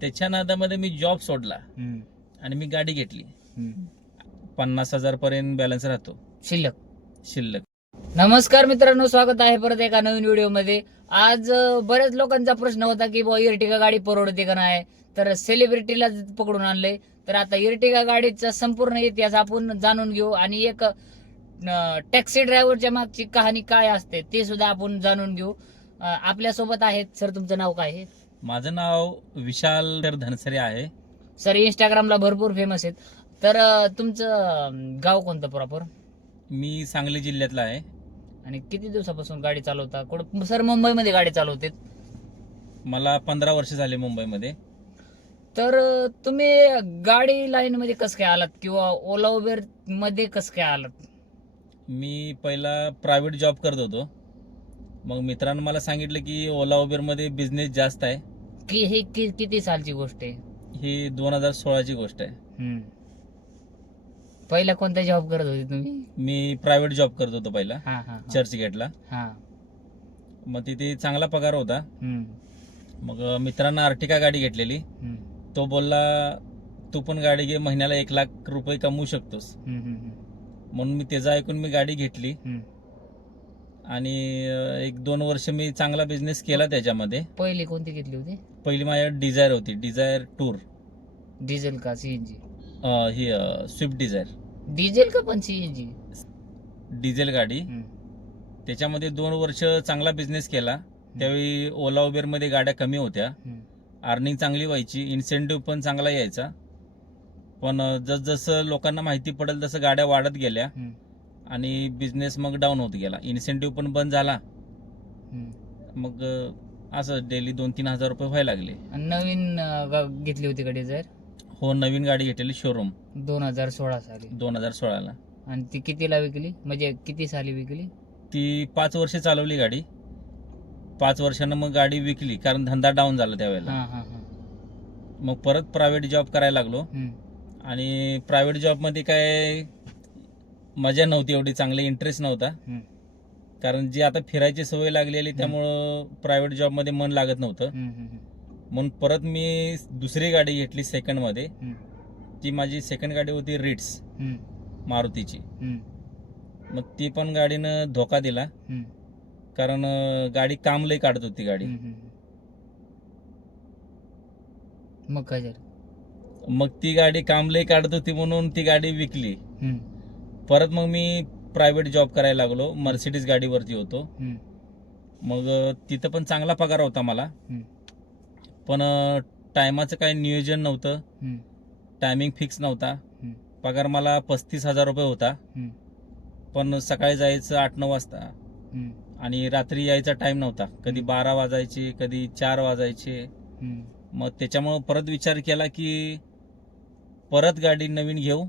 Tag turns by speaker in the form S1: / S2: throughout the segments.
S1: त्याच्या नादामध्ये मी जॉब सोडला. आणि मी गाडी घेतली. पन्नास हजार पर्यंत बॅलन्स राहतो.
S2: शिल्लक.
S1: शिल्लक.
S2: नमस्कार मित्रांनो स्वागत आहे परत एका नवीन व्हिडिओमध्ये. आज बऱ्याच लोकांचा प्रश्न होता की बुवा इर्टिगा गाडी परवडते का नाही? तर सेलिब्रिटीला पकडून आणलंय. तर आता इर्टिगा गाडीचा संपूर्ण इतिहास आपण जाणून घेऊ. आणि एक टॅक्सी ड्रायव्हरच्या मागची कहाणी काय असते ते सुद्धा आपण जाणून घेऊ. आपल्यासोबत आहेत. सर तुमचं नाव काय आहे?
S1: माझं नाव विशाल धनसरे आहे.
S2: सर इंस्टाग्रामला भरपूर फेमस आहेत. तर अं, तुमचं गाव कोणतं प्रॉपर?
S1: मी सांगली जिल्ह्यातला आहे.
S2: आणि किती दिवसापासून गाडी चालवता? कुठं सर मुंबईमध्ये गाडी चालवते
S1: मला पंधरा वर्ष झाले मुंबईमध्ये.
S2: तर अं, तुम्ही गाडी लाईन मध्ये कसं काय आलात? किंवा ओला उबेरमध्ये कसं काय आलात?
S1: मी पहिला प्रायव्हेट जॉब करत होतो. मग मित्रांनो मला सांगितलं की ओला उबेरमध्ये बिझनेस जास्त आहे.
S2: की हे कि- किती सालची गोष्ट आहे?
S1: ही दोन हजार सोळाची गोष्ट आहे.
S2: हम्म. पहिला कोणता जॉब करत होते तुम्ही?
S1: मी प्रायव्हेट जॉब करत होतो पहिला
S2: हा हा हा.
S1: चर्चगेटला
S2: हा.
S1: मग तिथे चांगला पगार होता.
S2: हम्म.
S1: मग मित्रांना अर्टिका गाडी घेतलेली.
S2: हम्म.
S1: तो बोलला तू पण गाडी घे महिन्याला एक लाख रुपये कमवू शकतोस.
S2: हम्म, हम्म,
S1: म्हणून मी त्याचं ऐकून मी गाडी घेतली.
S2: हम्म.
S1: आणि एक दोन वर्ष मी चांगला बिझनेस केला त्याच्यामध्ये.
S2: पहिली कोणती घेतली होती?
S1: पहिली माझ्या डिझायर होती. डिझायर टूर
S2: डिझेल का सीएनजी
S1: ही स्विफ्ट डिझायर
S2: डिझेल का पण सीएनजी
S1: डिझेल गाडी. त्याच्यामध्ये दोन वर्ष चांगला बिझनेस केला. त्यावेळी ओला उबेरमध्ये गाड्या कमी होत्या. अर्निंग चांगली व्हायची. इन्सेंटिव्ह पण चांगला यायचा. पण अं, जसजसं लोकांना माहिती पडेल तसं गाड्या वाढत गेल्या. आणि बिझनेस मग डाऊन होत गेला. इन्सेंटिव्ह पण बंद झाला. मग असं डेली दोन तीन हजार रुपये व्हायला लागले.
S2: नवीन अं, घेतली होती का डिझायर
S1: हो नवीन गाडी घेतलेली शोरूम
S2: दोन हजार सोळा साली.
S1: दोन हजार सोळाला.
S2: आणि ती कितीला विकली? म्हणजे किती साली विकली?
S1: ती पाच वर्ष चालवली गाडी. पाच वर्षानं मग गाडी विकली कारण धंदा डाऊन झाला त्यावेळेला.
S2: हा हा हा.
S1: मग परत प्रायव्हेट जॉब करायला लागलो.
S2: हम्म.
S1: आणि प्रायव्हेट जॉबमध्ये काय मजा नव्हती एवढी चांगली इंटरेस्ट नव्हता
S2: हम्म.
S1: कारण जी आता फिरायची सवय लागलेली त्यामुळं प्रायव्हेट जॉबमध्ये मन लागत नव्हतं
S2: हम्म, हम्म, हम्म.
S1: म्हणून परत मी दुसरी गाडी घेतली सेकंडमध्ये
S2: हम्म.
S1: ती माझी सेकंड गाडी होती रिट्स
S2: हम्म.
S1: मारुतीची
S2: हम्म.
S1: मग ती पण गाडीनं धोका दिला
S2: हम्म.
S1: कारण अं, गाडी काम लई काढत होती गाडी
S2: हम्म, हम्म. मग काय झालं
S1: मग ती गाडी काम लई काढत होती म्हणून ती गाडी विकली
S2: हम्म.
S1: परत मग मी प्रायव्हेट जॉब करायला लागलो मर्सिडीज गाडीवरती होतो. मग तिथं पण चांगला पगार होता मला. पण टायमाचं काही नियोजन नव्हतं. टायमिंग फिक्स नव्हता. पगार मला पस्तीस हजार रुपये होता. पण सकाळी जायचं आठ नऊ वाजता. आणि रात्री यायचा टाइम नव्हता कधी बारा वाजायचे कधी चार वाजायचे. मग त्याच्यामुळं परत विचार केला की परत गाडी नवीन घेऊ.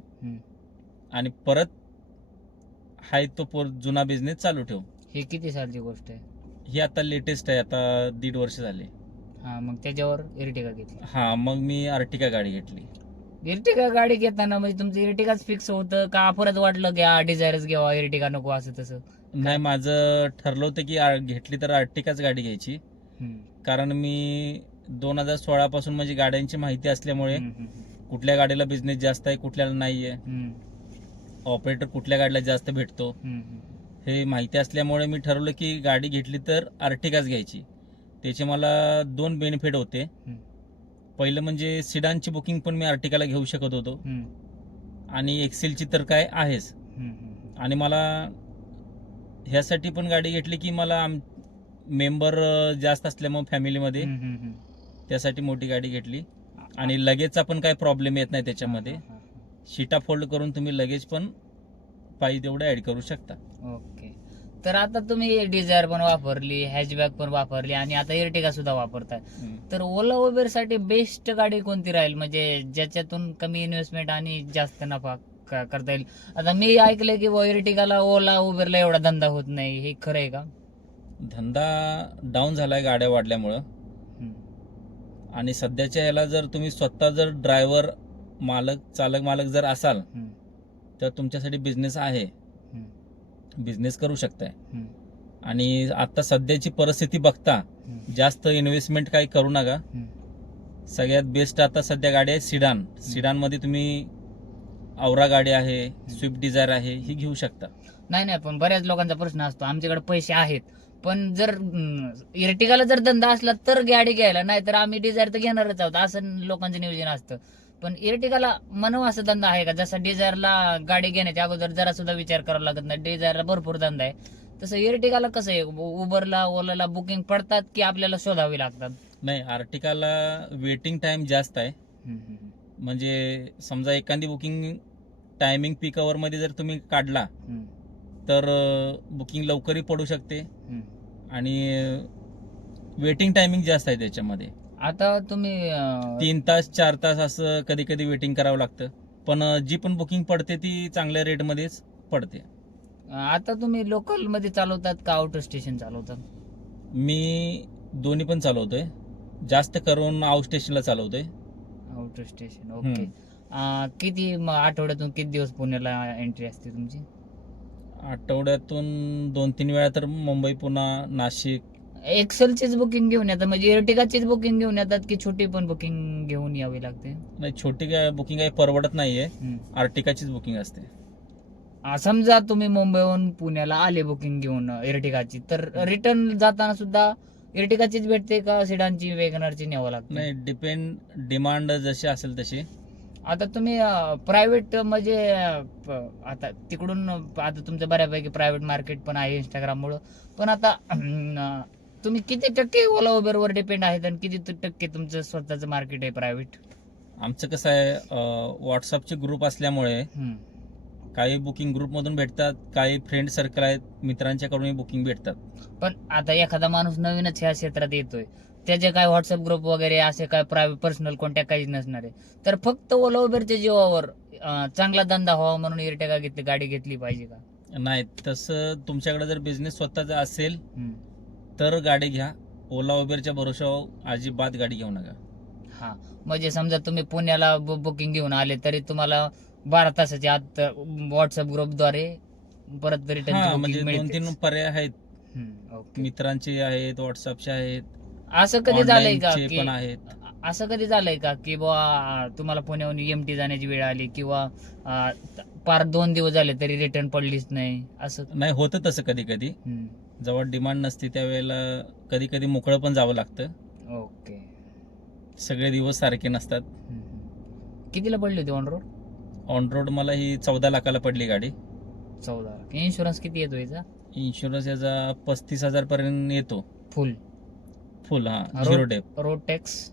S1: आणि परत हाय तो पोर जुना बिझनेस चालू ठेवू.
S2: हे किती सालची गोष्ट आहे?
S1: ही आता लेटेस्ट आहे आता दीड वर्ष झाले.
S2: हा मग त्याच्यावर इर्टिगा घेतली.
S1: हा मग मी अर्टिका गाडी घेतली.
S2: इर्टिगा गाडी घेताना म्हणजे तुमचं इर्टिगाच फिक्स होतं का परत वाटलं की हा डिझायरच घ्यावा इर्टिगा नको असं तसं?
S1: नाही माझं ठरलं होतं की आ- घेतली तर अर्टिकाच गाडी घ्यायची.
S2: हम्म.
S1: कारण मी दोन हजार सोळा पासून म्हणजे गाड्यांची माहिती असल्यामुळे
S2: हम्म, हम्म,
S1: कुठल्या गाडीला बिझनेस जास्त आहे कुठल्याला नाही आहे.
S2: हम्म,
S1: ऑपरेटर कुठल्या गाडीला जास्त भेटतो. हे माहिती असल्यामुळे मी ठरवलं की गाडी घेतली तर अर्टिकाच घ्यायची. त्याचे मला दोन बेनिफिट होते. पहिलं म्हणजे सिडानची बुकिंग पण मी अर्टिकाला घेऊ शकत होतो. आणि एक्सेलची तर काय आहेच. आणि मला ह्यासाठी पण गाडी घेतली की मला आम मेंबर जास्त असल्यामुळे फॅमिलीमध्ये. त्यासाठी मोठी गाडी घेतली. आणि लगेजचा पण काही प्रॉब्लेम येत नाही त्याच्यामध्ये. शिटा फोल्ड करून तुम्ही लगेज पण पाहिजे तेवढं ऍड करू शकता.
S2: ओके. तर आता तुम्ही डिझायर पण वापरली हॅचबॅक पण वापरली आणि आता इर्टिगा सुद्धा वापरताय. तर ओला उबेरसाठी बेस्ट गाडी कोणती राहील? म्हणजे ज्याच्यातून कमी इन्व्हेस्टमेंट आणि जास्त नफा करता येईल. आता मी ऐकलंय की इर्टिगाला ओला उबेरला एवढा धंदा होत नाही. हे खरं आहे का?
S1: धंदा डाऊन झालाय गाड्या वाढल्यामुळं. आणि सध्याच्या याला जर तुम्ही स्वतः जर ड्रायव्हर मालक चालक मालक जर असाल. तर तुमच्यासाठी बिझनेस आहे. बिझनेस करू शकताय. आणि आता सध्याची परिस्थिती बघता. जास्त इन्व्हेस्टमेंट काही करू नका. सगळ्यात बेस्ट आता सध्या गाडी आहे सिडान सिडानमध्ये तुम्ही औरा गाडी आहे स्विफ्ट डिझायर आहे ही घेऊ शकता.
S2: नाही नाही पण बऱ्याच लोकांचा प्रश्न असतो. आमच्याकडे पैसे आहेत. पण जर इर्टिकाला जर धंदा असला तर गाडी घ्यायला नाही तर आम्ही डिझायर तर घेणारच आहोत. असं लोकांचं नियोजन असतं. पण इर्टिकाला मनव असा धंदा आहे का? जसा डिझायरला गाडी घेण्याच्या अगोदर जरा सुद्धा विचार करावा लागत नाही. डिझायरला भरपूर धंदा आहे. तसं इर्टिकाला कसं आहे? उबरला ओलाला बुकिंग पडतात की आपल्याला शोधावी लागतात?
S1: नाही आर्टिकाला वेटिंग टाइम जास्त आहे. म्हणजे समजा एखादी बुकिंग टायमिंग पीक आवर मध्ये जर तुम्ही काढला तर बुकिंग लवकरही पडू शकते. आणि वेटिंग टायमिंग जास्त आहे त्याच्यामध्ये.
S2: आता तुम्ही अं,
S1: तीन तास चार तास असं कधी कधी वेटिंग करावं लागतं. पण अं, जी पण बुकिंग पडते ती चांगल्या रेटमध्येच पडते.
S2: आता तुम्ही लोकलमध्ये चालवतात का आउट स्टेशन चालवतात?
S1: मी दोन्ही पण चालवतोय. जास्त करून आउट स्टेशनला चालवतोय.
S2: आउट स्टेशन ओके किती म- आठवड्यातून किती दिवस पुण्याला एंट्री असते तुमची?
S1: आठवड्यातून दोन तीन वेळा तर मुंबई पुन्हा नाशिक
S2: एक्सेलचीच बुकिंग घेऊन येतात. म्हणजे एर्टिगाचीच बुकिंग घेऊन येतात की छोटी पण बुकिंग घेऊन यावी लागते?
S1: नाही छोटी काय बुकिंग काही परवडत नाहीये.
S2: हम्म.
S1: आर्टिकाचीच बुकिंग असते.
S2: आ, समजा तुम्ही मुंबईहून पुण्याला आले बुकिंग घेऊन एर्टिगाची तर रिटर्न जाताना सुद्धा एर्टिगाचीच भेटते का सिडानची वेगनरची न्यावं लागते?
S1: नाही डिपेंड डिमांड जशी असेल तशी.
S2: आता तुम्ही प्रायव्हेट म्हणजे अं, प- आता तिकडून आता तुमचं बऱ्यापैकी प्रायव्हेट मार्केट पण आहे इंस्टाग्राम मुळे. पण आता अं, तुम्ही किती टक्के ओला उबेरवर डिपेंड आहेत आणि किती टक्के तुमचं स्वतःचं मार्केट आहे प्रायव्हेट
S1: आमचं कसं आहे व्हॉट्सअपचे ग्रुप असल्यामुळे काही बुकिंग ग्रुपमधून भेटतात काही फ्रेंड सर्कल आहेत मित्रांच्याकडूनही बुकिंग भेटतात.
S2: पण आता एखादा माणूस नवीनच ह्या क्षेत्रात येतोय. त्याचे काय व्हॉट्सअप ग्रुप वगैरे असे काय प्रायव्हेट पर्सनल कॉन्टॅक्ट काहीच नसणार आहे. तर फक्त ओला उबेरच्या जीवावर चांगला धंदा व्हावा म्हणून इर्टेगा घेतली गाडी घेतली पाहिजे का?
S1: नाही तसं तुमच्याकडे जर बिझनेस स्वतःचा असेल. तर गाडी घ्या. ओला उबेरच्या भरोशावर अजिबात गाडी घेऊ नका.
S2: हा म्हणजे समजा तुम्ही पुण्याला बुकिंग घेऊन आले तरी तुम्हाला बारा तासाच्या आत व्हॉट्सअप ग्रुपद्वारे परत रिटर्न
S1: हा म्हणजे दोन तीन पर्याय आहेत. मित्रांचे आहेत व्हॉट्सअपचे आहेत.
S2: असं कधी झालंय का
S1: पण आहेत.
S2: असं कधी झालंय का की बुवा तुम्हाला पुण्याहून एमटी जाण्याची वेळ आली किंवा अं, पार दोन दिवस झाले तरी रिटर्न पडलीच नाही? असं
S1: नाही होतं तसं कधी कधी
S2: हम्म.
S1: जेव्हा डिमांड नसते त्यावेळेला कधी कधी मोकळं पण जावं लागतं.
S2: ओके.
S1: सगळे दिवस सारखे नसतात.
S2: कितीला पडली होती ऑन रोड
S1: ऑन रोड मला ही चौदा लाखाला पडली गाडी.
S2: चौदा इन्शुरन्स किती येतो याचा?
S1: इन्शुरन्स याचा पस्तीस हजार पर्यंत येतो.
S2: फुल
S1: फुल हा.
S2: Road-
S1: zero dep
S2: road tax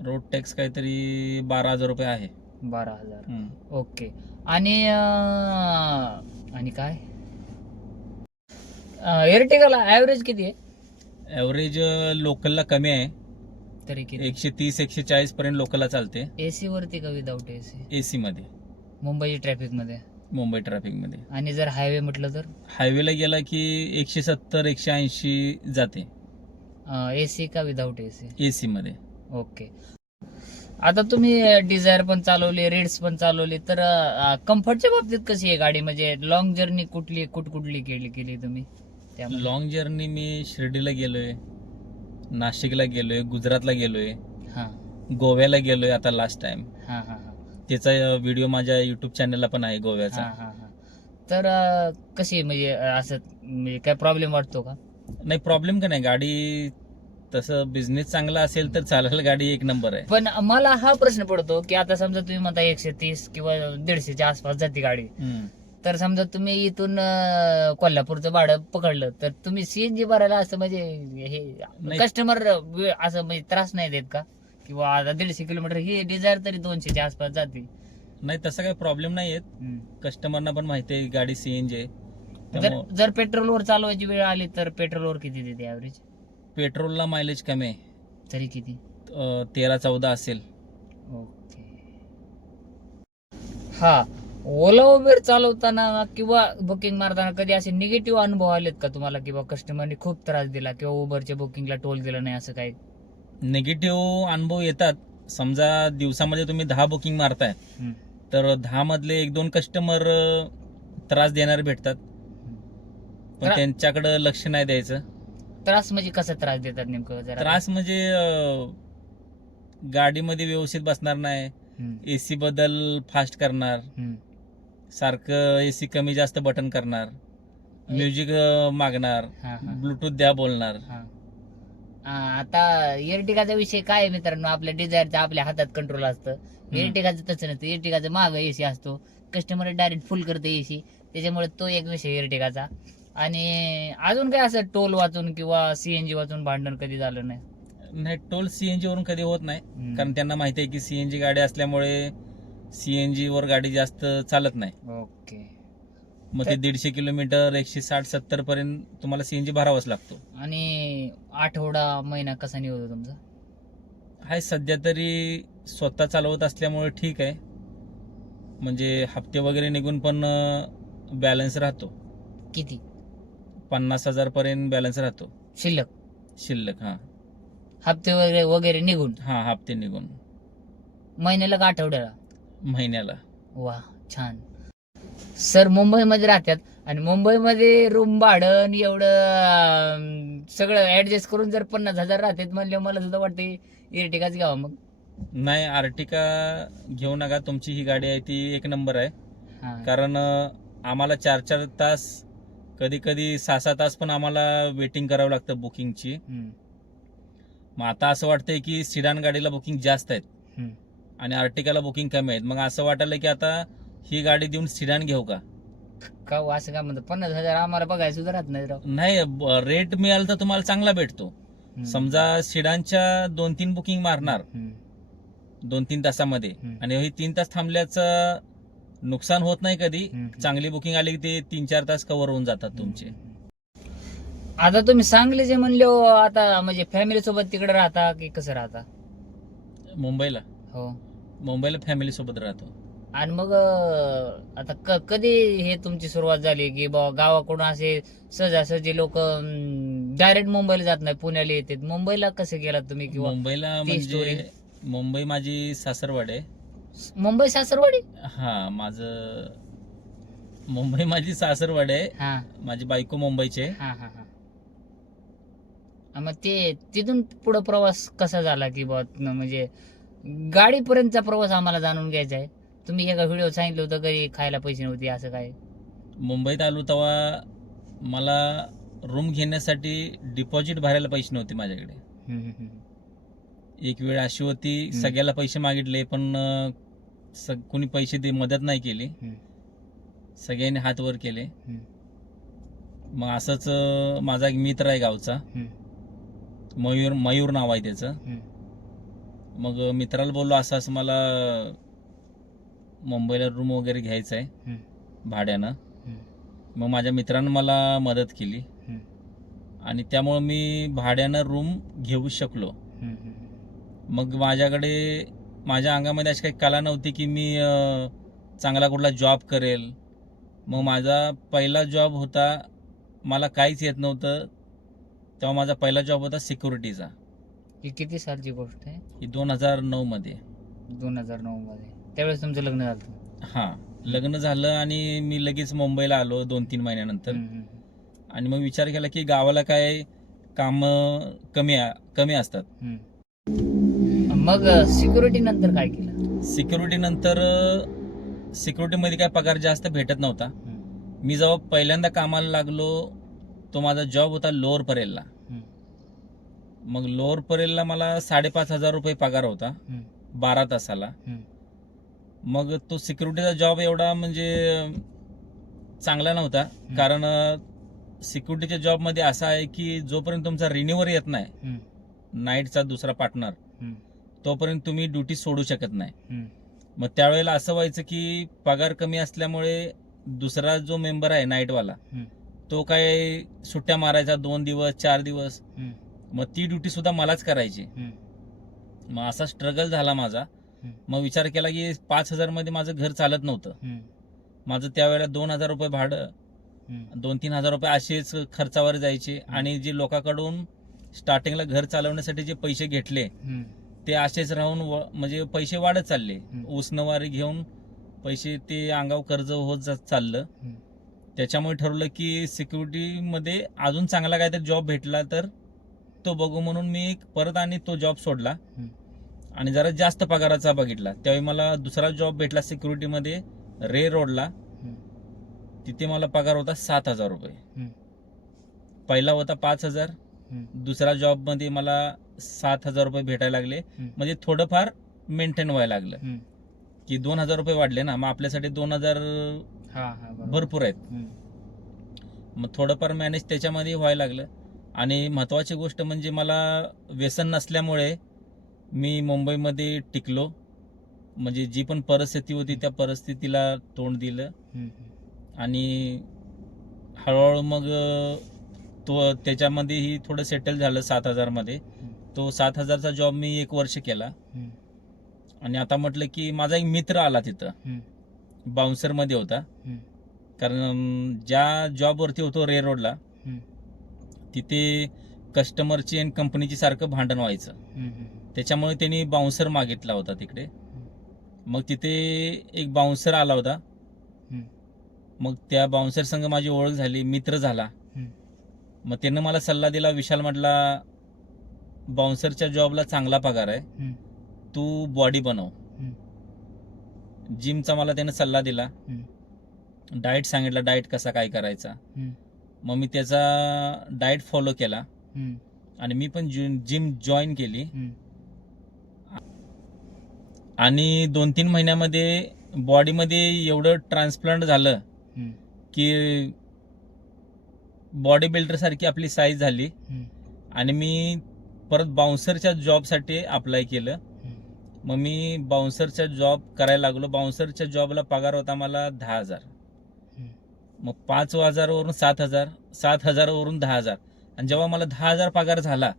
S1: road tax काहीतरी बारा हजार रुपये आहे.
S2: बारा हजार. ओके. आणि आणि काय? एअरटेकाला ऍव्हरेज किती आहे?
S1: ॲव्हरेज लोकलला कमी आहे.
S2: तरी किती?
S1: एकशे तीस एकशे चाळीस पर्यंत लोकलला चालते.
S2: एसी वरती का विदाऊट एसी
S1: एसी मध्ये.
S2: मुंबई ट्रॅफिकमध्ये.
S1: मुंबई ट्रॅफिकमध्ये.
S2: आणि जर हायवे म्हटलं तर?
S1: हायवेला गेला की एकशे सत्तर एकशे ऐंशी जाते
S2: एसी का विदाऊट एसी
S1: एसी मध्ये.
S2: ओके आता तुम्ही डिझायर पण चालवली रेड्स पण चालवली तर कम्फर्टच्या बाबतीत कशी आहे गाडी? म्हणजे लॉंग जर्नी कुठली कुठ कुठली केली केली तुम्ही?
S1: लॉंग जर्नी मी शिर्डीला गेलोय नाशिकला गेलोय गुजरातला गेलोय
S2: हा.
S1: गोव्याला गेलोय आता लास्ट टाइम
S2: हा हा हा.
S1: त्याचा व्हिडिओ माझ्या युट्यूब चॅनलला पण आहे गोव्याचा.
S2: हा तर अं, कशी म्हणजे अं, असं म्हणजे काय प्रॉब्लेम वाटतो का?
S1: नाही प्रॉब्लेम का नाही? गाडी तसं बिझनेस चांगला असेल तर चालेल गाडी एक नंबर आहे.
S2: पण मला हा प्रश्न पडतो की आता समजा तुम्ही म्हणता एकशे तीस किंवा दीडशेच्या आसपास जाते गाडी.
S1: हम्म.
S2: तर समजा तुम्ही इथून अं, कोल्हापूरचं भाडं पकडलं तर तुम्ही सीएनजी भरायला असं म्हणजे हे
S1: नाही.
S2: कस्टमर असं म्हणजे त्रास नाही देत का? किंवा आता दीडशे किलोमीटर ही डिझायर तरी दोनशेच्या आसपास जाते
S1: नाही तसं काही प्रॉब्लेम नाही येत.
S2: हम्म.
S1: कस्टमरना पण माहिती आहे गाडी सीएनजी आहे.
S2: जर
S1: त्यामुळं
S2: जर पेट्रोलवर चालवायची वेळ आली तर पेट्रोलवर किती देते ऍव्हरेज
S1: पेट्रोलला मायलेज कमी आहे.
S2: तरी किती?
S1: अं, तेरा चौदा असेल.
S2: ओके हा. ओला उबेर चालवताना किंवा बुकिंग मारताना कधी असे निगेटिव्ह अनुभव आलेत का तुम्हाला किंवा कस्टमरने खूप त्रास दिला किंवा उबरच्या बुकिंगला टोल दिला नाही असं काही?
S1: निगेटिव्ह अनुभव येतात. समजा दिवसामध्ये तुम्ही दहा बुकिंग मारताय. तर दहा मधले एक दोन कस्टमर त्रास देणारे भेटतात. पण त्यांच्याकडे लक्ष नाही द्यायचं.
S2: त्रास म्हणजे कसा त्रास देतात नेमकं
S1: त्रास म्हणजे गाडीमध्ये व्यवस्थित बसणार नाही. एसी बदल फास्ट करणार. सारखं एसी कमी जास्त बटन करणार. म्युझिक मागणार.
S2: हा, हा,
S1: ब्लूटूथ द्या बोलणार.
S2: हा. आता इर्टिगाचा विषय काय आहे मित्रांनो? आपल्या डिझायरचा आपल्या हातात कंट्रोल असतं. इर्टिगाचं तसं नसतं. इर्टिगाचं माग एसी असतो. कस्टमर डायरेक्ट फुल करतं एसी त्याच्यामुळे तो एक विषय इर्टिगाचा आणि अजून काय असं टोल वाचून किंवा सीएनजी वाचून भांडण कधी झालं नाही?
S1: नाही टोल सीएनजी वरून कधी होत नाही.
S2: हम्म.
S1: कारण त्यांना माहिती आहे की सीएनजी गाडी असल्यामुळे सीएनजी वर गाडी जास्त चालत नाही.
S2: ओके.
S1: मग ते दीडशे किलोमीटर एकशे साठ सत्तर पर्यंत तुम्हाला सीएनजी भरावाच लागतो.
S2: आणि आठवडा महिना कसा निवडतो तुमचा?
S1: हाय सध्या तरी स्वतः चालवत असल्यामुळे ठीक आहे. म्हणजे हप्ते वगैरे निघून पण बॅलन्स राहतो.
S2: किती?
S1: पन्नास हजार पर्यंत बॅलन्स राहतो.
S2: शिल्लक?
S1: शिल्लक हा.
S2: हप्ते वगैरे वगैरे निघून?
S1: हा हप्ते निघून.
S2: महिन्याला का आठवड्याला?
S1: महिन्याला.
S2: वा छान. सर मुंबईमध्ये राहतात आणि मुंबईमध्ये रूम भाडं आणि एवढं अं, सगळं ऍडजस्ट करून जर पन्नास हजार राहतात म्हणले मला सुद्धा वाटते इर्टिकाच घ्यावा मग.
S1: नाही आर्टिका घेऊ नका. तुमची ही गाडी आहे ती एक नंबर आहे.
S2: हा.
S1: कारण अं, आम्हाला चार चार तास कधी कधी सहा सहा तास पण आम्हाला वेटिंग करावं लागतं बुकिंगची
S2: हम्म,
S1: मग आता असं वाटतंय की सिडान गाडीला बुकिंग जास्त आहेत.
S2: हम्म.
S1: आणि आर्टिकाला बुकिंग कमी आहेत. मग असं वाटायला की आता ही गाडी देऊन सिडान घेऊ का?
S2: का हो, असं काय म्हणतो पन्नास हजार आम्हाला बघायला सुद्धा राहत नाही राव.
S1: नाही रेट मिळाला तर तुम्हाला चांगला भेटतो.
S2: हम्म.
S1: समजा सिडानच्या दोन तीन बुकिंग मारणार.
S2: हम्म,
S1: दोन तीन तासामध्ये.
S2: हम्म.
S1: आणि हे तीन तास थांबल्याचं नुकसान होत नाही कधी.
S2: हम्म.
S1: चांगली बुकिंग आली की ते तीन चार तास कव्हर होऊन जातात तुमचे.
S2: आता तुम्ही सांगली जे म्हणले हो, आता म्हणजे फॅमिली सोबत तिकडे राहता की कसं राहता?
S1: मुंबईला.
S2: हो.
S1: मुंबईला फॅमिली सोबत राहतो.
S2: आणि मग अं, आता क- कधी हे तुमची सुरुवात झाली की बा गावाकडून असे सहजासहजी लोक डायरेक्ट मुंबईला जात नाही पुण्याला येतात. मुंबईला कसं गेलात तुम्ही किंवा
S1: मुंबईला
S2: ती
S1: म्हणजे. मुंबई माझी सासरवाड. आहे
S2: मुंबई सासरवाडी?
S1: हा माझं मुंबई माझी सासरवाड. आहे
S2: हा.
S1: माझी बायको मुंबईची. आहे
S2: हा हा हा. हा, मग ते तिथून पुढे प्रवास कसा झाला की बा म्हणजे गाडीपर्यंतचा प्रवास आम्हाला जाणून घ्यायचा आहे तुम्ही एका व्हिडिओ सांगितलं होतं घरी खायला पैसे नव्हते असं काय
S1: मुंबईत आलो तेव्हा मला रूम घेण्यासाठी डिपॉझिट भरायला पैसे नव्हते माझ्याकडे
S2: हम्म, हम्म, हम्म.
S1: एक वेळ अशी होती. सगळ्याला पैसे मागितले पण अं, स- कोणी पैसे दे मदत नाही केली
S2: हम्म.
S1: सगळ्यांनी हात वर केले
S2: हम्म.
S1: मग असंच अं, माझा एक मित्र आहे गावचा
S2: हम्म.
S1: मयूर मयूर नाव आहे त्याचं
S2: हम्म.
S1: मग मित्राला बोललो असं असं मला मुंबईला रूम वगैरे घ्यायचं आहे. भाड्यानं. मग माझ्या मित्रानं मला मदत केली. आणि त्यामुळं मी भाड्यानं रूम घेऊ शकलो. मग माझ्याकडे माझ्या अंगामध्ये अशी काही कला नव्हती की मी चांगला कुठला जॉब करेल मग माझा पहिला जॉब होता मला काहीच येत नव्हतं तेव्हा माझा पहिला जॉब होता सिक्युरिटीचा
S2: ही किती सालची गोष्ट आहे?
S1: ही दोन हजार नऊमध्ये
S2: दोन हजार नऊ मध्ये. त्यावेळेस तुमचं लग्न झालं
S1: हां. लग्न झालं आणि मी लगेच मुंबईला आलो दोन तीन महिन्यानंतर. आणि मग विचार केला की गावाला काय काम कमी आ- कमी असतात.
S2: मग सिक्युरिटी नंतर काय केलं?
S1: सिक्युरिटी नंतर सिक्युरिटीमध्ये काय पगार जास्त भेटत नव्हता.
S2: हम्म.
S1: मी जेव्हा पहिल्यांदा कामाला लागलो तो माझा जॉब होता लोअर परेलला. मग लोअर परेलला मला साडेपाच हजार रुपये पगार होता. बारा तासाला. मग तो सिक्युरिटीचा जॉब एवढा म्हणजे चांगला नव्हता कारण सिक्युरिटीच्या जॉबमध्ये असा आहे की जोपर्यंत तुमचा रिन्यूवर येत नाही. नाईटचा दुसरा पार्टनर. तोपर्यंत तुम्ही ड्युटी सोडू शकत नाही. मग त्यावेळेला असं व्हायचं की पगार कमी असल्यामुळे दुसरा जो मेंबर आहे नाईटवाला. तो काय सुट्ट्या मारायचा दोन दिवस चार दिवस. मग ती ड्युटी सुद्धा मलाच करायची. मग असा स्ट्रगल झाला माझा. मग विचार केला की पाच हजारमध्ये माझं घर चालत नव्हतं. माझं त्यावेळेला दोन हजार रुपये भाडं. दोन तीन हजार रुपये असेच खर्चावर जायचे आणि जे लोकांकडून स्टार्टिंगला घर चालवण्यासाठी जे पैसे घेतले. ते असेच राहून म्हणजे पैसे वाढत चालले. उसनवारी घेऊन पैसे ते अंगावर कर्ज होत जात चाललं. त्याच्यामुळे ठरवलं की सिक्युरिटीमध्ये अजून चांगला काहीतरी जॉब भेटला तर तो बघू म्हणून मी परत आणि तो जॉब सोडला. आणि जरा जास्त पगाराचा बघितला त्यावेळी मला दुसरा जॉब भेटला सिक्युरिटीमध्ये रे रोडला. तिथे मला पगार होता सात हजार रुपये. पहिला होता पाच हजार. दुसरा जॉबमध्ये मला सात हजार रुपये भेटायला लागले. म्हणजे थोडंफार मेंटेन व्हायला लागलं. की दोन हजार रुपये वाढले ना मग आपल्यासाठी दोन हजार. भरपूर आहेत. मग थोडंफार मॅनेज त्याच्यामध्ये व्हायला लागलं आणि महत्त्वाची गोष्ट म्हणजे मला व्यसन नसल्यामुळे मी मुंबईमध्ये टिकलो म्हणजे जी पण परिस्थिती होती त्या परिस्थितीला तोंड दिलं. आणि हळूहळू मग तो त्याच्यामध्येही थोडं सेटल झालं सात हजारमध्ये तो सात हजारचा जॉब मी एक वर्ष केला. आणि आता म्हटलं की माझा एक मित्र आला तिथं. बाउन्सरमध्ये होता. कारण ज्या जॉबवरती होतो रे रोडला. तिथे कस्टमरची आणि कंपनीची सारखं भांडण व्हायचं. त्याच्यामुळे त्यांनी बाउन्सर मागितला होता तिकडे. मग तिथे एक बाउन्सर आला होता. मग त्या बाउन्सर संग माझी ओळख झाली मित्र झाला. मग त्यानं मला सल्ला दिला विशाल म्हटला बाउन्सरच्या जॉबला चांगला पगार आहे. तू बॉडी बनव. जिमचा मला त्यानं सल्ला दिला. डाएट सांगितला डाएट कसा काय करायचा. मग मी त्याचा डाएट फॉलो केला. आणि मी पण जिम जॉईन केली. आणि दोन तीन महिन्यामध्ये बॉडीमध्ये एवढं ट्रान्सप्लांट झालं. की बॉडी बिल्डर सारखी आपली साईज झाली. आणि मी परत बाउन्सरच्या जॉबसाठी अप्लाय केलं. मग मी बाउन्सरचा जॉब करायला लागलो बाउन्सरच्या जॉबला पगार होता मला दहा हजार. मग पाच हजारावरून सात हजार सात हजारावरून दहा हजार आणि जेव्हा मला दहा हजार पगार झाला.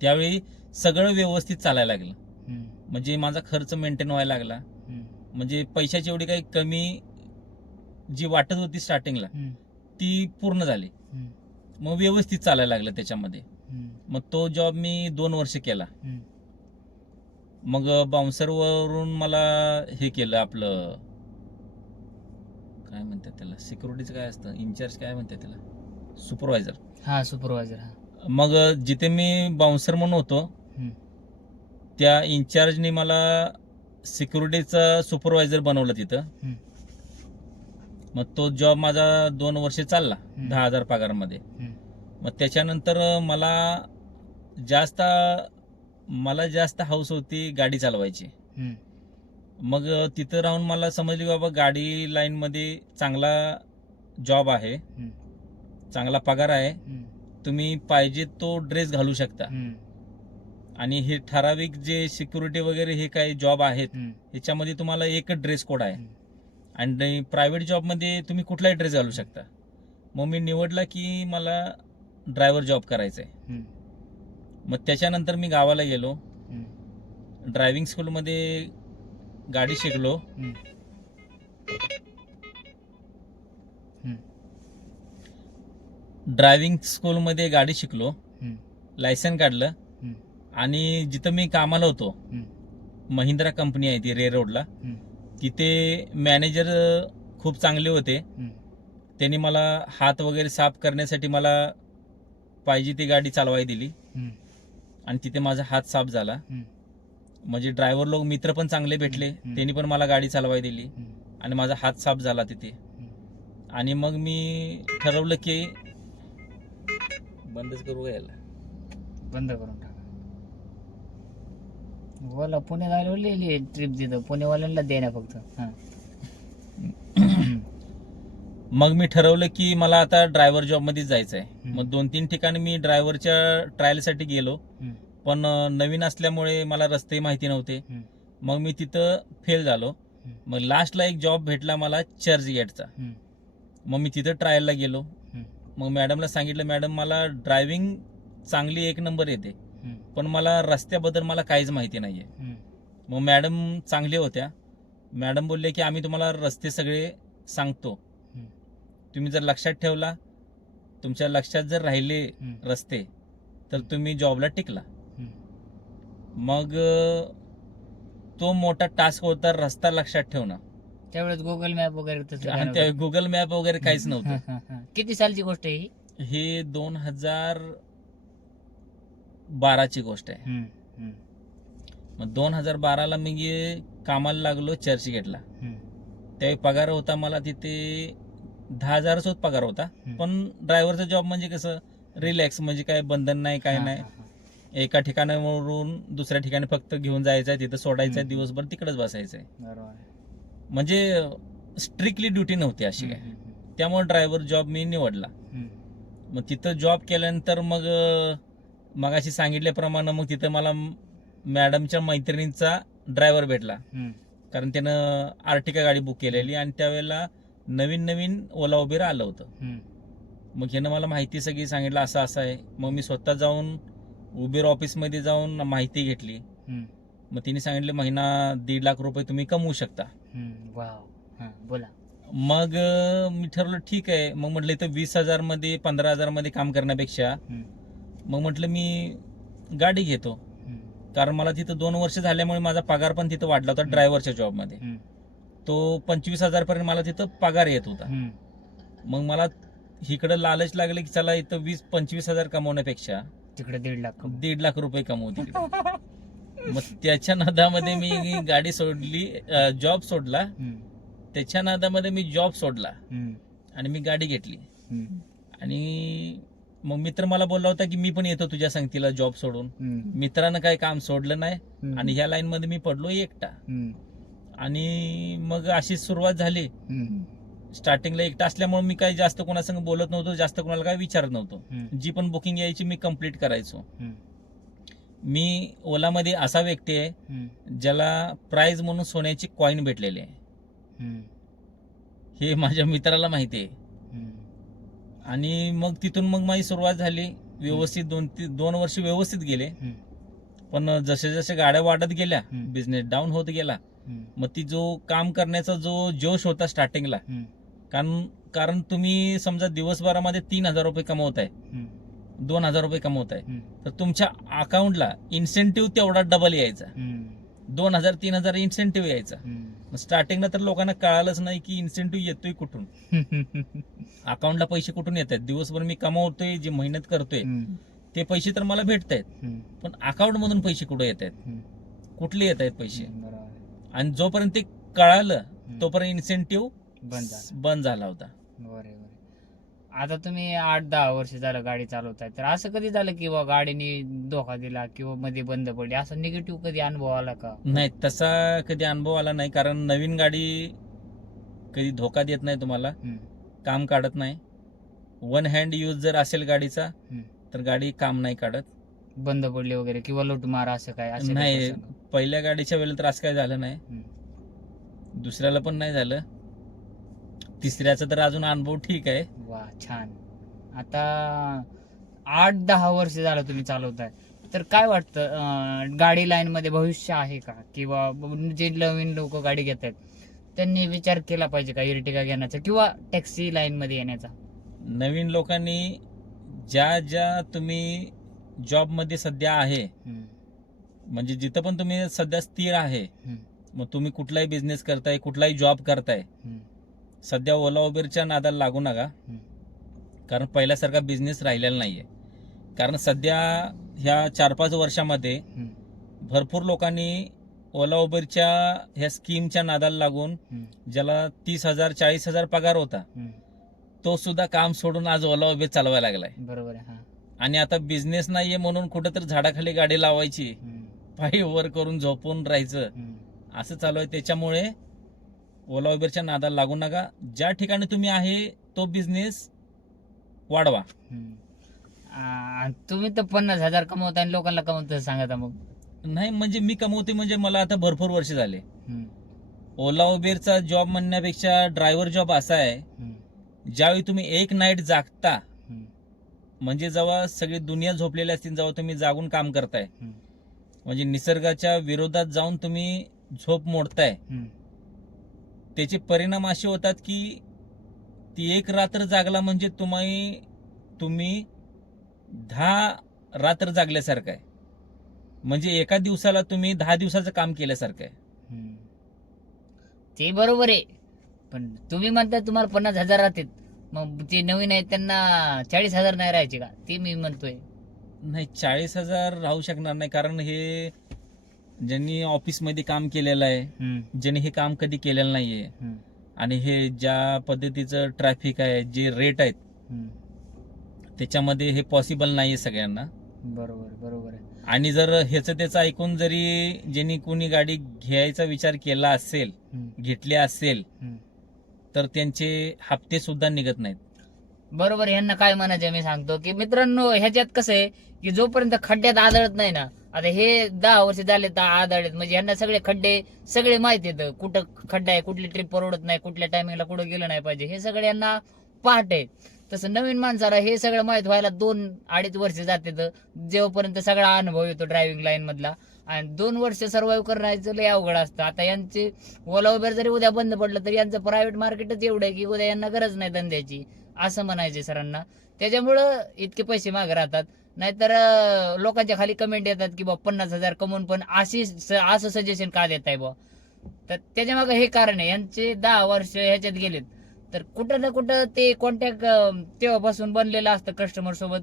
S1: त्यावेळी सगळं व्यवस्थित चालायला लागलं. म्हणजे माझा खर्च मेंटेन व्हायला लागला. म्हणजे पैशाची एवढी काही कमी जी वाटत होती स्टार्टिंगला. ती पूर्ण झाली. मग व्यवस्थित चालायला लागलं त्याच्यामध्ये. मग तो जॉब मी दोन वर्ष केला. मग बाउन्सरवरून मला हे केलं आपलं काय म्हणतात त्याला सिक्युरिटीचं काय असतं इन्चार्ज काय म्हणतात त्याला सुपरवायझर
S2: हा सुपरवायझर हा
S1: मग जिथे मी बाउन्सर म्हणून होतो. त्या इन्चार्जने मला सिक्युरिटीचा सुपरवायझर बनवलं तिथं. मग तो जॉब माझा दोन वर्ष चालला. दहा हजार पगारमध्ये. मग त्याच्यानंतर मला जास्त मला जास्त हाऊस होती गाडी चालवायची. मग तिथं राहून मला समजली बाबा गाडी लाईनमध्ये चांगला जॉब आहे. चांगला पगार आहे. तुम्ही पाहिजे तो ड्रेस घालू शकता. आणि हे ठराविक जे सिक्युरिटी वगैरे हे काही जॉब आहेत. ह्याच्यामध्ये तुम्हाला एकच ड्रेस कोड आहे. आणि प्रायव्हेट जॉबमध्ये तुम्ही कुठलाही ड्रेस घालू शकता मग मी निवडला की मला ड्रायव्हर जॉब करायचा आहे. मग त्याच्यानंतर मी गावाला गेलो. ड्रायव्हिंग स्कूलमध्ये गाडी शिकलो. ड्रायव्हिंग स्कूलमध्ये गाडी शिकलो. लायसन काढलं. आणि जिथं मी कामाला होतो. महिंद्रा कंपनी आहे ती रे रोडला. तिथे मॅनेजर खूप चांगले होते. त्यांनी मला हात वगैरे साफ करण्यासाठी मला पाहिजे ती गाडी चालवाय दिली. आणि तिथे माझा हात साफ झाला. म्हणजे ड्रायव्हर लोक मित्र पण चांगले भेटले. त्यांनी पण मला गाडी चालवाय दिली. आणि माझा हात साफ झाला तिथे आणि मग मी ठरवलं की बंदच करू यायला
S2: बंद करून टाका बोला पुण्यात आलो लिहिली ट्रिप देतो पुणेवाल्यांना देण्या फक्त हा.
S1: मग मी ठरवलं की मला आता ड्रायव्हर जॉबमध्ये जायचं आहे. मग दोन तीन ठिकाणी मी ड्रायव्हरच्या ट्रायलसाठी गेलो. पण नवीन असल्यामुळे मला रस्ते माहिती नव्हते. मग मी तिथं फेल झालो. मग लास्टला एक जॉब भेटला मला चर्चगेटचा
S2: हम्म.
S1: मग मी तिथं ट्रायलला गेलो. मग मॅडमला सांगितलं मॅडम मला ड्रायव्हिंग चांगली एक नंबर येते. पण मला रस्त्याबद्दल मला काहीच माहिती नाहीये. मग मॅडम चांगले होत्या मॅडम बोलले की आम्ही तुम्हाला रस्ते सगळे सांगतो. तुम्ही जर लक्षात ठेवला तुमच्या लक्षात जर राहिले. रस्ते तर तुम्ही जॉबला टिकला. मग तो मोठा टास्क होता रस्ता लक्षात ठेवणं.
S2: त्यावेळेस गुगल मॅप वगैरे
S1: आणि. त्या गुगल मॅप वगैरे काहीच नव्हतं.
S2: हा, हा, हा. किती सालची गोष्ट आहे ही?
S1: हे दोन हजार बाराची गोष्ट आहे.
S2: हम्म. हम्म.
S1: मग दोन हजार बाराला मी गे- कामाला लागलो चर्चगेटला त्यावेळी पगार होता मला तिथे दहा हजारच होत पगार होता. पण ड्रायव्हरचा जॉब म्हणजे कसं रिलॅक्स म्हणजे काय बंधन नाही काय नाही. एका ठिकाणावरून दुसऱ्या ठिकाणी फक्त घेऊन जायचं आहे तिथं सोडायचं आहे. दिवसभर तिकडेच बसायचं आहे.
S2: बरोबर
S1: म्हणजे स्ट्रिक्टली ड्युटी नव्हती अशी काय. त्यामुळे ड्रायव्हर जॉब मी निवडला. मग तिथं जॉब केल्यानंतर मग मगाशी सांगितल्याप्रमाणे मग तिथं मला मॅडमच्या मैत्रिणींचा ड्रायव्हर भेटला. कारण त्यानं आर्टिका गाडी बुक केलेली आणि त्यावेळेला नवीन नवीन ओला उबेर आलं होतं. मग ह्यानं मला माहिती सगळी सांगितलं असं असं आहे. मग मी स्वतः जाऊन उबेर ऑफिसमध्ये जाऊन माहिती घेतली. मग तिने सांगितलं महिना दीड लाख रुपये तुम्ही कमवू शकता.
S2: बोला.
S1: मग मी ठरवलं ठीक आहे. मग म्हटलं इथं वीस हजारमध्ये पंधरा हजारमध्ये काम करण्यापेक्षा मग म्हटलं मी गाडी घेतो. कारण मला तिथं दोन वर्ष झाल्यामुळे माझा पगार पण तिथं वाढला होता. ड्रायव्हरच्या जॉबमध्ये. तो पंचवीस हजार पर्यंत मला तिथं पगार येत होता. मग मला इकडं लालच लागलं की चला इथं वीस पंचवीस हजार कमवण्यापेक्षा
S2: तिकडे दीड लाख
S1: दीड लाख रुपये कमवू तिकडे. मग त्याच्या नादामध्ये मी गाडी सोडली जॉब सोडला. त्याच्या नादामध्ये मी जॉब सोडला. आणि मी गाडी घेतली. आणि मग मित्र मला बोलला होता की मी पण येतो तुझ्या संगतीला जॉब सोडून. मित्रानं काही काम सोडलं नाही आणि ह्या लाईन मध्ये मी पडलो एकटा. आणि मग अशी सुरुवात झाली. स्टार्टिंगला एकटा असल्यामुळे मी काही जास्त कोणासंग बोलत नव्हतो जास्त कोणाला काही विचारत नव्हतो. जी पण बुकिंग यायची मी कंप्लीट करायचो. मी ओलामध्ये असा व्यक्ती आहे ज्याला प्राइज म्हणून सोन्याची कॉईन भेटलेली आहे. हे माझ्या मित्राला माहिती आहे. आणि मग तिथून मग माझी सुरुवात झाली. व्यवस्थित दोन दोन वर्ष व्यवस्थित गेले. पण जसे जसे गाड्या वाढत गेल्या. बिझनेस डाऊन होत गेला मग ती जो काम करण्याचा जो जोश होता स्टार्टिंगला कारण कारण तुम्ही समजा दिवसभरामध्ये तीन हजार रुपये कमवताय. दोन हजार रुपये कमवताय. तर तुमच्या अकाउंटला इन्सेंटिव्ह तेवढा डबल यायचा. दोन हजार तीन हजार इन्सेंटिव्ह यायचा. स्टार्टिंगला तर लोकांना कळालंच नाही की इन्सेंटिव्ह येतोय कुठून. अकाउंटला पैसे कुठून येत आहेत? दिवसभर मी कमवतोय जी मेहनत करतोय ते पैसे तर मला भेटत आहेत. पण अकाउंट मधून पैसे कुठे येत आहेत? कुठले येत आहेत पैसे? आणि जोपर्यंत ते कळालं तोपर्यंत इन्सेंटिव्ह
S2: बंद झालं.
S1: बंद झाला होता.
S2: बरे बरे. आता तुम्ही आठ दहा वर्ष झालं गाडी चालवताय तर असं कधी झालं की बा गाडीने धोका दिला किंवा मध्ये बंद पडली? असा निगेटिव्ह कधी अनुभव आला का?
S1: नाही तसा कधी अनुभव आला नाही कारण नवीन गाडी कधी धोका देत नाही तुम्हाला
S2: हम्म,
S1: काम काढत नाही. वन हँड यूज जर असेल गाडीचा
S2: हम्म.
S1: तर गाडी काम नाही काढत.
S2: बंद पडली वगैरे किंवा लूटमार असं काय असे
S1: नाही.
S2: प्रसंग?
S1: पहिल्या गाडीच्या वेळेला तर असं काय झालं नाही.
S2: हम्म.
S1: दुसऱ्याला पण नाही झालं. तिसऱ्याचा तर अजून अनुभव ठीक आहे.
S2: वा छान. आता आठ दहा वर्ष झालं तुम्ही चालवताय. तर काय वाटतं अं, गाडी लाईन मध्ये भविष्य आहे का? किंवा जे नवीन लोक गाडी घेत आहेत त्यांनी विचार केला पाहिजे का इर्टिगा घेण्याचा किंवा टॅक्सी लाईन मध्ये येण्याचा?
S1: नवीन लोकांनी ज्या ज्या तुम्ही जॉबमध्ये सध्या आहे
S2: हम्म,
S1: म्हणजे जिथं पण तुम्ही सध्या स्थिर आहे
S2: हम्म,
S1: मग तुम्ही कुठलाही बिझनेस करताय कुठलाही जॉब करताय
S2: हम्म,
S1: सध्या ओला उबेरच्या नादाला लागू नका. कारण पहिल्यासारखा बिझनेस राहिलेला नाहीये. कारण सध्या ह्या चार पाच वर्षामध्ये भरपूर लोकांनी ओला उबेरच्या ह्या स्कीमच्या नादाला लागून ज्याला तीस हजार चाळीस हजार पगार होता. तो सुद्धा काम सोडून आज ओला उबेर चालवायला लागलाय.
S2: बरोबर आहे हा.
S1: आणि आता बिझनेस नाहीये म्हणून कुठंतरी झाडाखाली गाडी लावायची पायी वर करून झोपून राहायचं असं चालू आहे. त्याच्यामुळे ओला उबेरच्या नादाला लागू नका. ज्या ठिकाणी तुम्ही आहे तो बिझनेस वाढवा.
S2: हम्म. आ, तुम्ही तर पन्नास हजार कमवता आणि लोकांना कमवत सांगता मग.
S1: नाही म्हणजे मी कमवते म्हणजे मला आता भरपूर वर्ष झाले.
S2: हम्म,
S1: ओला उबेरचा जॉब म्हणण्यापेक्षा ड्रायव्हर जॉब असा आहे.
S2: हम्म,
S1: ज्यावेळी तुम्ही एक नाईट जागता
S2: हम्म,
S1: म्हणजे जेव्हा सगळी दुनिया झोपलेली असतील जेव्हा तुम्ही जागून काम करताय
S2: हम्म,
S1: म्हणजे निसर्गाच्या विरोधात जाऊन तुम्ही झोप मोडताय
S2: हम्म.
S1: त्याचे परिणाम असे होतात की ती एक रात्र जागला म्हणजे तुम्ही तुम्ही दहा रात्र जागल्यासारखं आहे. म्हणजे एका दिवसाला तुम्ही दहा दिवसाचं काम केल्यासारखं आहे.
S2: हम्म. ते बरोबर आहे. पण तुम्ही म्हणता तुम्हाला पन्नास हजार राहतात मग ते नवीन आहेत त्यांना चाळीस हजार नाही राहायचे का? ते मी म्हणतोय.
S1: नाही चाळीस हजार राहू शकणार नाही. कारण हे ज्यांनी ऑफिसमध्ये काम केलेलं आहे ज्यांनी हे काम कधी केलेलं नाहीये. आणि हे ज्या पद्धतीचं ट्रॅफिक आहे जे रेट आहेत. त्याच्यामध्ये हे पॉसिबल नाहीये सगळ्यांना.
S2: बरोबर बरोबर आहे.
S1: आणि जर ह्याचं त्याचं ऐकून जरी ज्यांनी कोणी गाडी घ्यायचा विचार केला असेल घेतली असेल. तर त्यांचे हप्ते सुद्धा निघत नाहीत.
S2: बरोबर यांना काय म्हणायचं मी सांगतो की मित्रांनो ह्याच्यात कसं आहे की जोपर्यंत खड्ड्यात आदळत नाही ना आता हे दहा वर्ष झाले तर आदळत म्हणजे यांना सगळे खड्डे सगळे माहीत येतं कुठं खड्डा आहे कुठली ट्रिप परवडत नाही कुठल्या टायमिंगला कुठं गेलं नाही पाहिजे. हे सगळे यांना पहाट आहे. तसं नवीन माणसाला हे सगळं माहीत व्हायला दोन अडीच वर्ष जाते जेव्हापर्यंत सगळा अनुभव येतो ड्रायव्हिंग लाईन मधला. आणि दोन वर्ष सर्व्हाइव्ह करण्याचं लय अवघड असतं. आता यांचे ओला उबेर जरी उद्या बंद पडलं तरी यांचं प्रायव्हेट मार्केटच एवढं आहे की उद्या यांना गरज नाही धंद्याची. असं म्हणायचे सरांना. त्याच्यामुळं इतके पैसे मागे राहतात. नाहीतर लोकांच्या खाली कमेंट येतात की बा पन्नास हजार कमवून पण अशी असं सजेशन का देताय बा? तर त्याच्यामागे हे कारण आहे. यांचे दहा वर्ष ह्याच्यात गेलेत. तर कुठं ना कुठं ते कॉन्टॅक्ट तेव्हापासून बनलेलं असतं कस्टमर सोबत.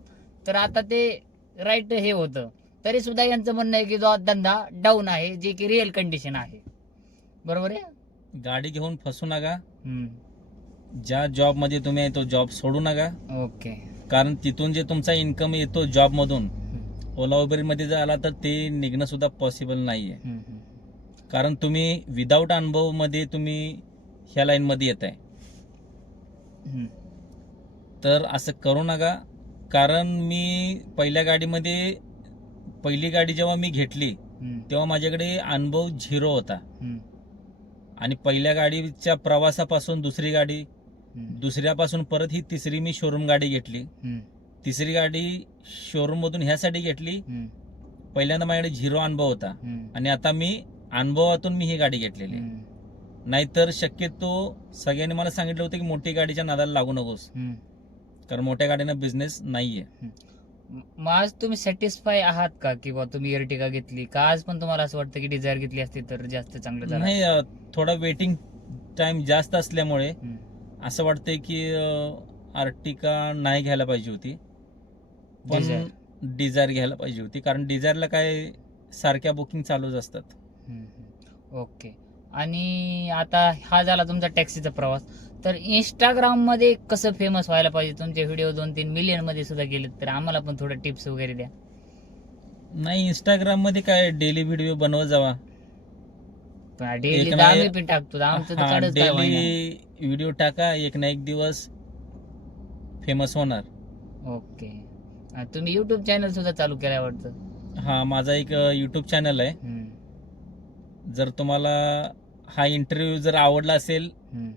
S2: तर आता ते राईट हे होतं. तरी सुद्धा यांचं म्हणणं आहे की जो धंदा डाऊन आहे जे की रिअल कंडिशन आहे. बरोबर आहे?
S1: गाडी घेऊन फसू नका. ज्या जॉबमध्ये तुम्ही आहे तो जॉब सोडू नका.
S2: ओके
S1: कारण तिथून जे तुमचा इन्कम येतो जॉब मधून
S2: हम्म.
S1: ओला उबेरमध्ये जर आला तर ते निघणं सुद्धा पॉसिबल नाहीये
S2: हम्म, हम्म.
S1: कारण तुम्ही विदाऊट अनुभवमध्ये तुम्ही ह्या लाईन मध्ये येत आहे. तर असं करू नका कारण मी पहिल्या गाडीमध्ये पहिली गाडी जेव्हा मी घेतली. तेव्हा माझ्याकडे अनुभव झिरो होता. आणि पहिल्या गाडीच्या प्रवासापासून दुसरी गाडी. दुसऱ्यापासून परत ही तिसरी मी शोरूम गाडी घेतली. तिसरी गाडी शोरूम मधून ह्यासाठी घेतली. पहिल्यांदा माझ्याकडे झिरो अनुभव होता. आणि आता मी अनुभवातून मी ही गाडी घेतलेली. नाहीतर शक्यतो सगळ्यांनी मला सांगितलं होतं की मोठी गाडीच्या नादाला लागू नकोस. कारण मोठ्या गाडीना बिझनेस नाहीये
S2: मग आज तुम्ही सॅटिस्फाय आहात का किंवा तुम्ही इर्टिका घेतली का आज पण तुम्हाला असं वाटतं की डिझायर घेतली असती तर जास्त चांगलं झालं
S1: नाही थोडा वेटिंग टाइम जास्त असल्यामुळे. असं वाटतंय की आर्टिका नाही घ्यायला पाहिजे होती. पण. डिझायर घ्यायला पाहिजे होती. कारण डिझायरला काय सारख्या बुकिंग चालूच असतात.
S2: ओके आणि आता हा झाला तुमचा टॅक्सीचा प्रवास. तर इंस्टाग्राममध्ये कसं फेमस व्हायला पाहिजे? तुमचे व्हिडिओ दोन तीन मिलियनमध्ये सुद्धा गेले तर आम्हाला पण थोडं टिप्स वगैरे द्या.
S1: नाही इंस्टाग्राममध्ये काय डेली व्हिडिओ बनवत जावा.
S2: डेली
S1: एक
S2: तर
S1: नाही-
S2: आम्ही पण टाकतो. आमचं तर काढच काय होईना.
S1: डेली व्हिडिओ टाका एक ना एक दिवस फेमस होणार.
S2: ओके. तुम्ही युट्यूब चॅनल सुद्धा चालू केलाय वाटतं?
S1: हा माझा एक युट्यूब चॅनल आहे.
S2: हम्म,
S1: जर तुम्हाला हा इंटरव्ह्यू जर आवडला असेल
S2: हम्म.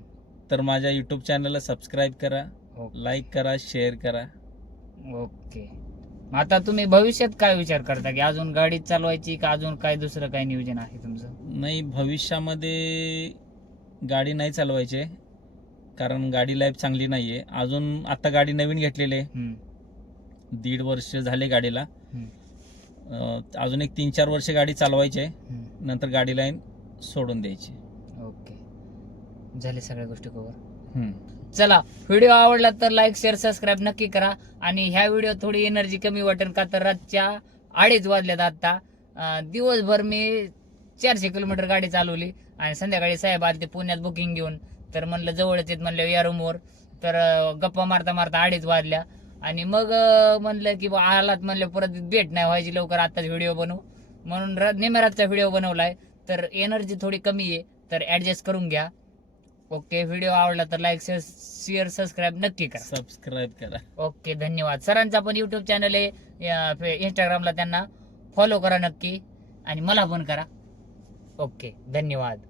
S1: तर माझ्या युट्यूब चॅनलला सबस्क्राईब करा. लाईक करा शेअर करा.
S2: ओके. आता तुम्ही भविष्यात काय विचार करता की अजून गाडी चालवायची का अजून काय दुसरं काय नियोजन आहे तुमचं?
S1: नाही भविष्यामध्ये गाडी नाही चालवायची कारण गाडी लाईफ चांगली नाहीये. अजून आता गाडी नवीन घेतलेली आहे.
S2: हम्म,
S1: दीड वर्ष झाले गाडीला.
S2: हम्म,
S1: अं, अजून एक तीन चार वर्ष गाडी चालवायची आहे.
S2: हम्म.
S1: नंतर गाडी लाईन सोडून द्यायची.
S2: ओके. झाले सगळ्या गोष्टी कवर
S1: हम्म.
S2: चला व्हिडिओ आवडला तर लाईक शेअर सबस्क्राईब नक्की करा. आणि ह्या व्हिडिओ थोडी एनर्जी कमी वाटेल का तर रातच्या अडीच वाजल्यात आत्ता दिवसभर मी चारशे किलोमीटर गाडी चालवली आणि संध्याकाळी साहेब आले ते पुण्यात बुकिंग घेऊन. तर म्हणलं जवळच येत म्हणलं या रूमवर तर गप्पा मारता मारता अडीच वाजल्या. आणि मग म्हणलं की बा आलात म्हणलं परत भेट नाही व्हायची लवकर आत्ताच व्हिडिओ बनवू. म्हणून र- निमेरातचा व्हिडिओ बनवला आहे तर एनर्जी थोडी कमी आहे. तर ॲडजस्ट करून घ्या. ओके व्हिडिओ आवडला तर लाईक शेअर सबस्क्राईब नक्की करा.
S1: सबस्क्राईब करा.
S2: ओके धन्यवाद. सरांचा पण युट्यूब चॅनल आहे. इंस्टाग्रामला त्यांना फॉलो करा नक्की. आणि मला पण करा. ओके धन्यवाद.